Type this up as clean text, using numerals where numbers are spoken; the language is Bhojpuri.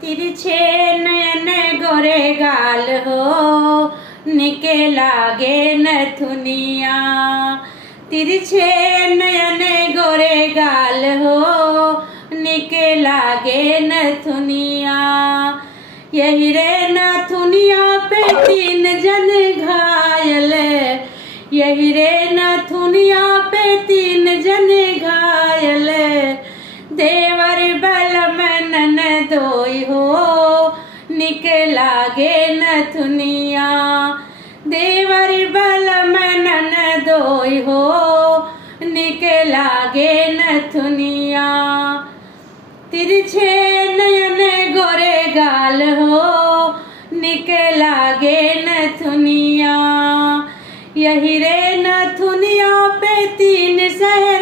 तिरछे नयन गोरे गाल हो, निके लागे नथुनिया। तिरछे नयन गोरे गाल हो, निके लागे नथुनिया। यही रे नथुनिया पे तीन जन घायल, यही रे नथुनिया पे तीन जन घायल। देवर बलम ननदोई हो, निके लागे नथुनिया। देवर बलम ननदोई हो, निके लागे नथुनिया। तिरछे नयन गोरे गाल हो, निके लागे नथुनिया। यही रे नथुनिया पे तीन सहर